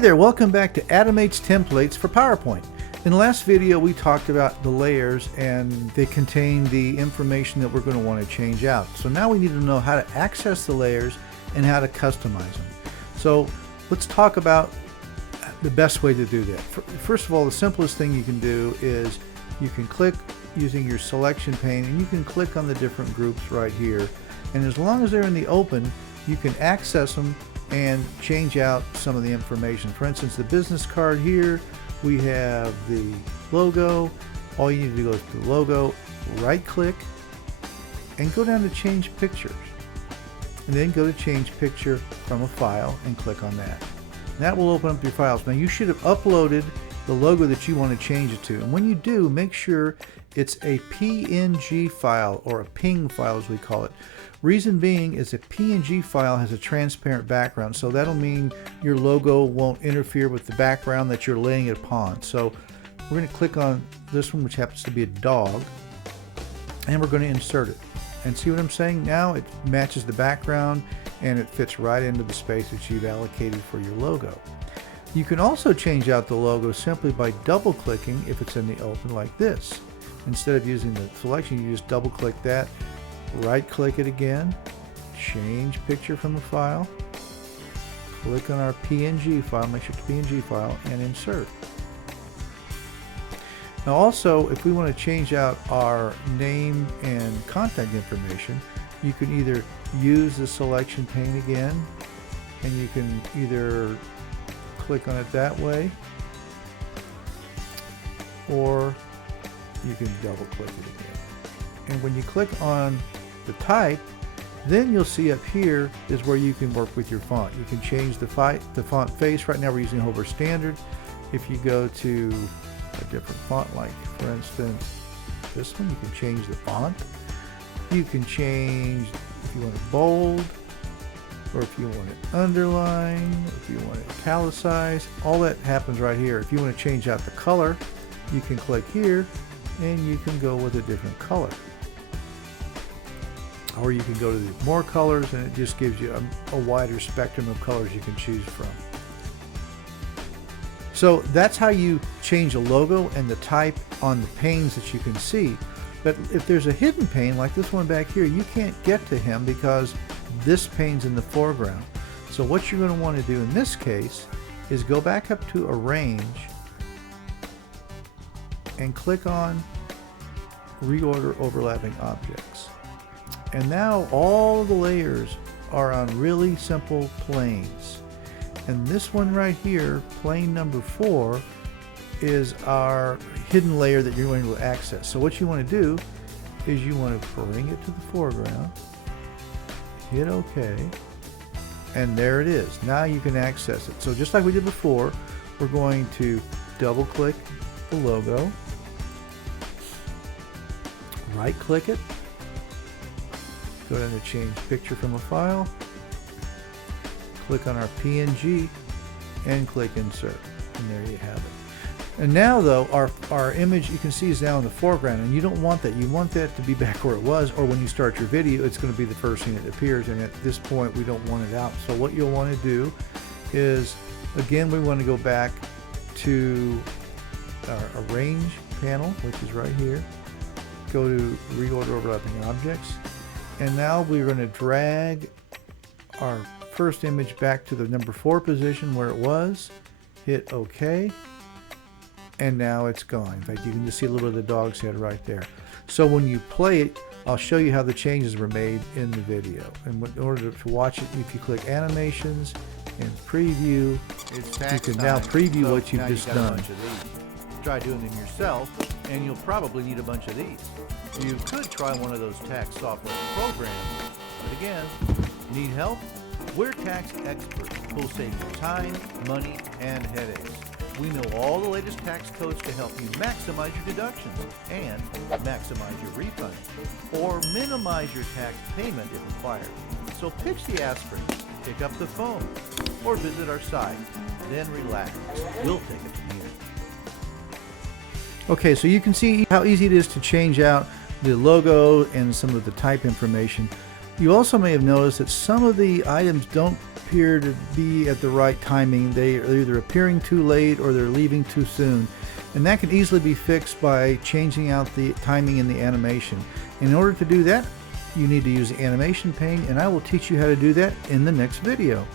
there, welcome back to Adimates Templates for PowerPoint. In the last video we talked about the layers and they contain the information that we're going to want to change out. So now we need to know how to access the layers and how to customize them. So let's talk about the best way to do that. First of all, the simplest thing you can do is you can click using your selection pane and you can click on the different groups right here. And as long as they're in the open, you can access them and change out some of the information. For instance, the business card here, we have the logo. All you need to do is the logo, right click, and go down to change pictures. And then go to change picture from a file and click on that. And that will open up your files. Now you should have uploaded the logo that you want to change it to. And when you do, make sure it's a PNG file or a PNG file as we call it. Reason being is a PNG file has a transparent background, so that'll mean your logo won't interfere with the background that you're laying it upon. So we're going to click on this one, which happens to be a dog, and we're going to insert it. And see what I'm saying? Now it matches the background and it fits right into the space that you've allocated for your logo. You can also change out the logo simply by double clicking if it's in the open like this. Instead of using the selection, you just double click that, right click it again, change picture from a file, click on our PNG file, make sure it's a PNG file, and insert. Now also, if we want to change out our name and contact information, you can either use the selection pane again, and you can either click on it that way, or you can double click it again. And when you click on the type, then you'll see up here is where you can work with your font. You can change the font face. Right now we're using Hover Standard. If you go to a different font, like for instance this one, you can change the font. You can change if you want it bold, or if you want it underline, if you want it italicized. All that happens right here. If you want to change out the color, you can click here and you can go with a different color. Or you can go to the more colors and it just gives you a wider spectrum of colors you can choose from. So that's how you change a logo and the type on the panes that you can see. But if there's a hidden pane like this one back here, you can't get to him because this pane's in the foreground. So what you're going to want to do in this case is go back up to Arrange and click on Reorder Overlapping Objects. And now all the layers are on really simple planes. And this one right here, plane number 4, is our hidden layer that you're going to access. So what you want to do is you want to bring it to the foreground, hit OK, and there it is. Now you can access it. So just like we did before, we're going to double click the logo, right click it, go down to change picture from a file, click on our PNG and click insert, and there you have it. And now though, our image you can see is now in the foreground, and you don't want that. You want that to be back where it was, or when you start your video it's going to be the first thing that appears, and at this point we don't want it out. So what you'll want to do is, again, we want to go back to our Arrange panel, which is right here, go to Reorder Overlapping Objects, and now we're going to drag our first image back to the number 4 position where it was, hit OK, and now it's gone. In fact, you can just see a little bit of the dog's head right there. So when you play it, I'll show you how the changes were made in the video. And in order to watch it, if you click Animations and Preview, you can now preview what you've just done. Try doing them yourself, and you'll probably need a bunch of these. You could try one of those tax software programs, but again, need help? We're tax experts who'll save you time, money, and headaches. We know all the latest tax codes to help you maximize your deductions and maximize your refund, or minimize your tax payment if required. So pitch the aspirin, pick up the phone, or visit our site, then relax. We'll take it from here. Okay, so you can see how easy it is to change out the logo and some of the type information. You also may have noticed that some of the items don't appear to be at the right timing. They are either appearing too late or they're leaving too soon. And that can easily be fixed by changing out the timing in the animation. In order to do that, you need to use the animation pane, and I will teach you how to do that in the next video.